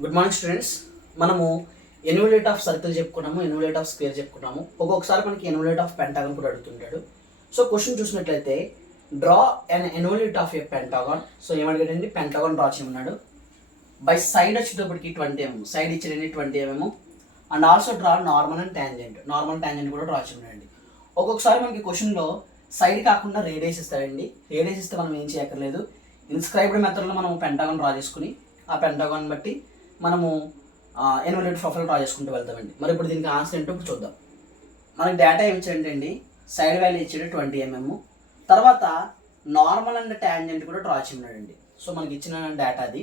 Good morning students. మనము ఎన్యులేట్ of circle చెప్పుకున్నాము, ఎన్యులేట్ of square చెప్పుకున్నాము. ఒక్కొక్కసారి మనకి ఎన్యులేట్ ఆఫ్ పెంటాగన్ కూడా అడుగుతుంటాడు. సో క్వశ్చన్ చూసినట్లయితే draw and involute of a pentagon. So ఏమడిగాడండి, పెంటాగన్ డ్రా చేయమన్నాడు. బై సైడ్ వచ్చేటప్పటికి 20 mm, సైడ్ ఇచ్చేయండి 20 mm. And also draw normal and tangent, normal tangent కూడా డ్రా చేయమన్నాడు. ఒక్కొక్కసారి మనకి క్వశ్చన్లో సైడ్ కాకుండా రేడియస్ ఇస్తాడండి. రేడియస్ ఇస్తే మనం ఏం చేయక్కర్లేదు, ఇన్స్క్రైబ్డ్ మెథడ్లో మనం పెంటాగన్ డ్రా చేసుకుని ఆ పెంటాగన్ బట్టి మనము ఎన్యులేట్ ప్రొఫైల్ డ్రా చేసుకుంటూ వెళ్తామండి. మరి ఇప్పుడు దీనికి ఆన్సర్ ఏంటో ఇప్పుడు చూద్దాం. మనకి డేటా ఏమి ఇచ్చాడండి, సైడ్ వాల్యూ ఇచ్చాడు 20 mm, తర్వాత నార్మల్ అండ్ ట్యాంజెంట్ కూడా డ్రా చేయమన్నాడండి. సో మనకి ఇచ్చిన డేటా అది.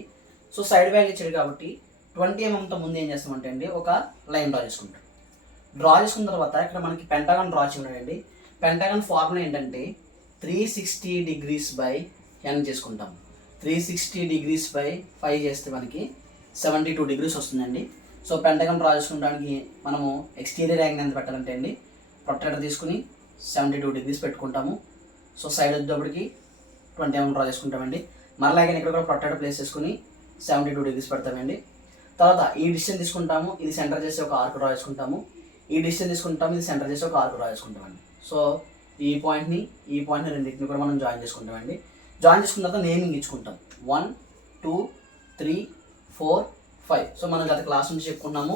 సో సైడ్ వాల్యూ ఇచ్చాడు కాబట్టి 20 mm ముందు ఏం చేస్తామంటే అండి ఒక లైన్ డ్రా చేసుకుంటాం. డ్రా చేసుకున్న తర్వాత ఇక్కడ మనకి పెంటాగన్ డ్రా చేయమన్నాడండి. పెంటాగన్ ఫార్ములా ఏంటంటే 360 degrees బై n చేసుకుంటాం. 360 degrees బై 5 చేస్తే మనకి 72 degrees వస్తుందండి. సో పెంటాగన్ డ్రా చేసుకోవడానికి మనము ఎక్స్టీరియర్ యాంగిల్ ఎంత పెట్టాలంటే అండి, ప్రొట్రాక్టర్ తీసుకుని 72 degrees పెట్టుకుంటాము. సో సైడ్ వచ్చేటప్పటికి 20 mm డ్రా చేసుకుంటామండి. మళ్ళీ ఇక్కడ కూడా ప్రొట్రాక్టర్ ప్లేస్ చేసుకుని 72 degrees పెడతామండి. తర్వాత ఈ డిస్టెన్స్ తీసుకుంటాము, ఇది సెంటర్ చేసి ఒక ఆర్క్ డ్రా చేసుకుంటాము. ఈ డిస్టెన్స్ తీసుకుంటాము, ఇది సెంటర్ చేసి ఒక ఆర్క్ డ్రా చేసుకుంటామండి. సో ఈ పాయింట్ని రెండింటిని కూడా మనం జాయిన్ చేసుకుంటామండి. జాయిన్ చేసుకున్న తర్వాత నేమింగ్ ఇచ్చుకుంటాం. 1 2 3 4 5. సో మనం గత క్లాస్ నుంచి చెప్పుకున్నాము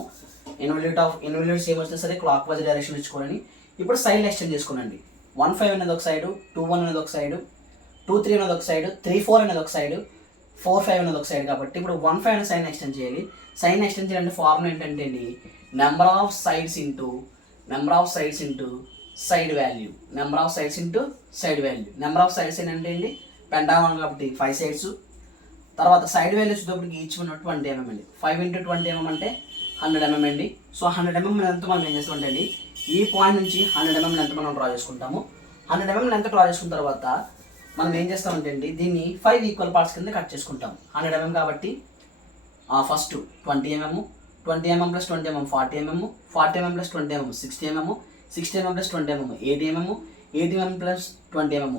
ఎన్యులేట్స్ ఏమొచ్చినా సరే క్లాక్ వైజ్ డైరెక్షన్ ఇచ్చుకోవాలని. ఇప్పుడు సైడ్ ఎక్స్టెండ్ చేసుకోనండి. 1 5 అనేది ఒక సైడు, 2 1 అనేది ఒక సైడు, 2 3 అనేది ఒక సైడు, 3 4 అనేది ఒక సైడు, 4 5 అనేది ఒక సైడ్. కాబట్టి ఇప్పుడు 1 5 అనే సైన్ ఎక్స్టెండ్ చేయాలి. సైన్ ఎక్స్టెండ్ చేయాలంటే ఫార్ములా ఏంటంటే అండి, number of sides into side value. Number of sides into side value. Number of sides ఏంటంటే అండి పెంటాగన్ కాబట్టి 5 సైడ్స్. తర్వాత సైడ్ వాల్యూ వచ్చేటప్పటికి ఈచ్ వన్ 20 mm అండి. 5 × 20 mm అంటే 100 mm అండి. సో 100 mm లెంత్ మనం ఏం చేస్తామంటే అండి, ఈ పాయింట్ నుంచి 100 mm లెంత్ మనం డ్రా చేసుకుంటాము. 100 mm లెంత్ డ్రా చేసుకున్న తర్వాత మనం ఏం చేస్తామంటే అండి, దీన్ని 5 ఈక్వల్ పార్ట్స్ కింద కట్ చేసుకుంటాం. 100 mm కాబట్టి first 20 mm, 20 mm + 20 mm 40 mm, 40 mm + 20 mm 60 mm, 60 mm + 20 mm 80 mm, 80 mm + 20 mm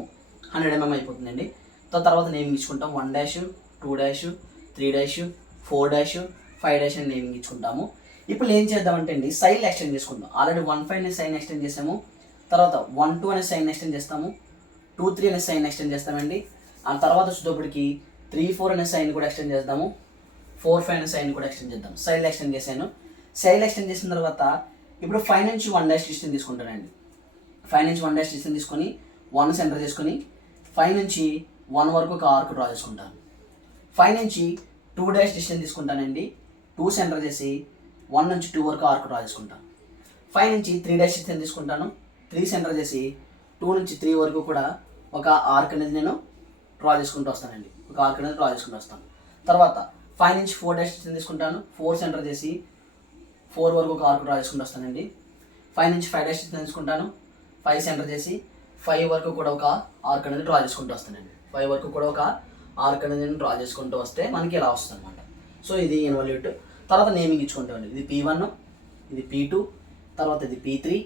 100 mm అయిపోతుందండి. తర్వాత నేమింగ్ ఇచ్చుకుంటాం. 1 dash 2 dash 3 dash 4 dash 5 dash అని నేమింగ్ ఇచ్చుకుంటాము. ఇప్పుడు ఏం చేద్దామంటే అండి, సైన్ ఎక్స్టెండ్ చేసుకుందాం. ఆల్రెడీ 1 5 అనే సైన్ ఎక్స్టెండ్ చేసాము. తర్వాత 1 2 అనే సైన్ ఎక్స్టెండ్ చేస్తాము. 2 3 అనే సైన్ ఎక్స్టెండ్ చేస్తామండి. ఆ తర్వాత వచ్చేటప్పటికి 3 4 అనే సైన్ కూడా ఎక్స్టెండ్ చేద్దాము. 4 5 అనే సైన్ కూడా ఎక్స్టెండ్ చేద్దాం. సైన్ ఎక్స్టెండ్ చేశాను. సైన్ ఎక్స్టెండ్ చేసిన తర్వాత ఇప్పుడు 5 నుంచి 1 డాష్ డిస్టెన్స్ తీసుకుంటానండి. 5 నుంచి 1 డాష్ డిస్టెన్స్ తీసుకొని 1 సెంటర్ చేసుకొని 5 నుంచి 1 వరకు ఒక ఆర్క్ డ్రా చేసుకుంటాను. 5 నుంచి 2 డాష్ డిస్టెన్స్ తీసుకుంటానండి. 2 సెంటర్ చేసి 1 నుంచి 2 వరకు ఆర్క్ డ్రా చేసుకుంటాను. 5 నుంచి 3 డాష్ డిస్టెన్స్ తీసుకుంటాను. 3 సెంటర్ చేసి 2 నుంచి 3 వరకు కూడా ఒక ఆర్క్ అనేది నేను డ్రా చేసుకుంటూ వస్తానండి. తర్వాత 5 నుంచి 4 డాష్ డిస్టెన్స్ తీసుకుంటాను. 4 సెంటర్ చేసి 4 వరకు ఒక ఆర్క్ డ్రా చేసుకుంటూ వస్తానండి. 5 నుంచి 5 డాష్ డిస్టెన్స్ తీసుకుంటాను. 5 సెంటర్ చేసి 5 వరకు కూడా ఒక ఆర్క్ అనేది డ్రా చేసుకుంటూ వస్తానండి. 5 వరకు కూడా ఒక ఆర్క్ అనేది డ్రా చేసుకుంటూ వస్తే మనకి ఇలా వస్తుంది అనమాట. సో ఇది ఇన్వాల్యూట్. తర్వాత నేమింగ్ ఇచ్చుకుంటామండి. ఇది P1, ఇది P2, తర్వాత ఇది P3,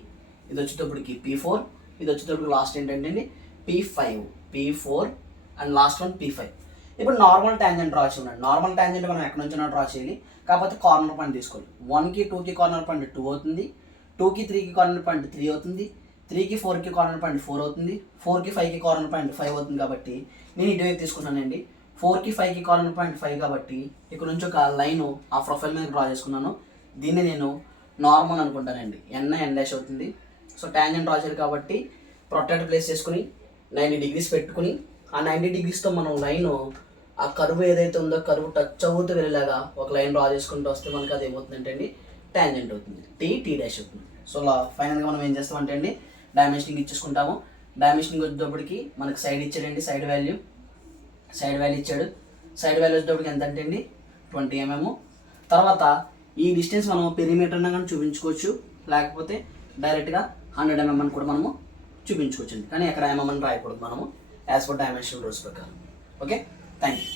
ఇది వచ్చేటప్పటికి P4, ఇది వచ్చేటప్పటికి లాస్ట్ ఏంటంటే అండి P4 and last one P5. ఇప్పుడు నార్మల్ ట్యాంజెంట్ డ్రా చేయండి. నార్మల్ ట్యాంజెంట్ మనం ఎక్కడి నుంచైనా డ్రా చేయాలి, కాకపోతే కార్నర్ పాయింట్ తీసుకోవాలి. 1కి 2కి కార్నర్ పాయింట్ 2 అవుతుంది, 2కి 3కి కార్నర్ పాయింట్ 3 అవుతుంది, 3కి 4కి కార్నర్ పాయింట్ 4 అవుతుంది, 4కి 5కి కార్నర్ పాయింట్ 5 అవుతుంది. కాబట్టి నేను ఇటువైపు తీసుకున్నానండి. 4కి 5కి కార్నర్ పాయింట్ 5 కాబట్టి ఇక్కడ నుంచి ఒక లైన్ ఆ ప్రొఫైల్ మీద డ్రా చేసుకున్నాను. దీన్ని నేను నార్మల్ అనుకుంటానండి. n డాష్ అవుతుంది. సో ట్యాంజెంట్ డ్రా చేయాలి కాబట్టి ప్రొట్రాక్టర్ ప్లేస్ చేసుకుని 90 degrees పెట్టుకుని ఆ 90 degreesతో మనం లైన్ ఆ కర్వ్ ఏదైతే ఉందో కర్వ్ టచ్ అవుతూ వెళ్ళేలాగా ఒక లైన్ డ్రా చేసుకుంటూ వస్తే మనకి అది ఏమవుతుందంటే అండి ట్యాంజెంట్ అవుతుంది. టీ డాష్ అవుతుంది. సో ఫైనల్గా మనం ఏం చేస్తామంటే అండి డైమెన్షనింగ్ ఇచ్చేసుకుంటాము. డైమెన్షనింగ్ వచ్చేటప్పటికి మనకి సైడ్ ఇచ్చాడండి, సైడ్ వాల్యూ ఇచ్చాడు. సైడ్ వాల్యూ వచ్చేటప్పటికి ఎంత అంటే అండి 20 mm. తర్వాత ఈ డిస్టెన్స్ మనం పెరిమీటర్ అన్నా కానీ చూపించుకోవచ్చు, లేకపోతే డైరెక్ట్గా 100 mm అని కూడా మనము చూపించుకోవచ్చు అండి. కానీ ఎక్కడ mm అని రాయకూడదు మనము యాజ్ పర్ డైమెన్షనల్ రూల్స్ ప్రకారం. Okay, thank you.